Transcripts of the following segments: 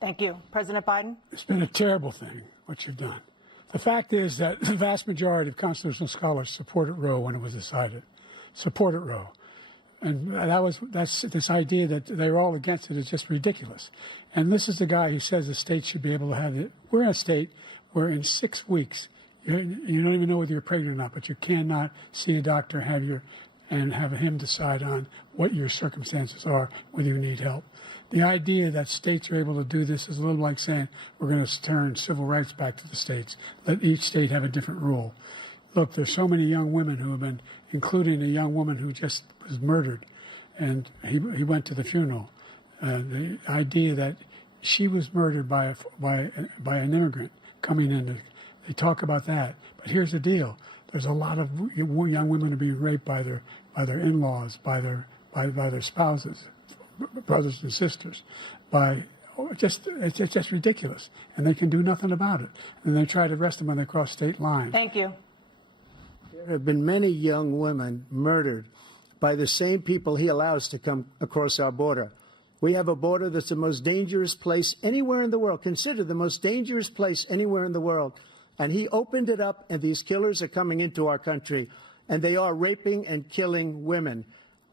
Thank you. President Biden? It's been a terrible thing, what you've done. The fact is that the vast majority of constitutional scholars supported Roe when it was decided, supported Roe. And that's this idea that they're all against it is just ridiculous. And this is the guy who says the state should be able to have it. We're in a state where in 6 weeks, you don't even know whether you're pregnant or not, but you cannot see a doctor, and have him decide on what your circumstances are, whether you need help. The idea that states are able to do this is a little like saying we're going to turn civil rights back to the states, let each state have a different rule. Look, there's so many young women who have been, including a young woman who just was murdered, and he went to the funeral. The idea that she was murdered by an immigrant coming in, they talk about that. But here's the deal: there's a lot of young women who are being raped by their in-laws, by their spouses, brothers and sisters, it's just ridiculous, and they can do nothing about it. And they try to arrest them when they cross state lines. Thank you. There have been many young women murdered by the same people he allows to come across our border. We have a border that's the most dangerous place anywhere in the world, considered the most dangerous place anywhere in the world. And he opened it up, and these killers are coming into our country, and they are raping and killing women.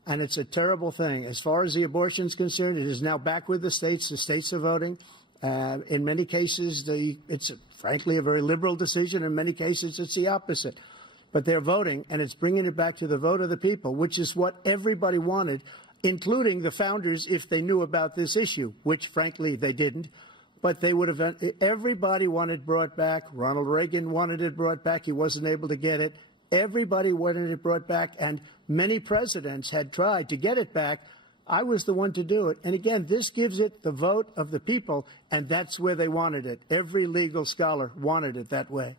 And it's a terrible thing. As far as the abortion is concerned, it is now back with the states. The states are voting. In many cases, it's frankly a very liberal decision. In many cases, it's the opposite. But they're voting, and it's bringing it back to the vote of the people, which is what everybody wanted, including the founders, if they knew about this issue, which, frankly, they didn't. But they would have. Everybody wanted it brought back. Ronald Reagan wanted it brought back. He wasn't able to get it. Everybody wanted it brought back, and many presidents had tried to get it back. I was the one to do it. And again, this gives it the vote of the people, and that's where they wanted it. Every legal scholar wanted it that way.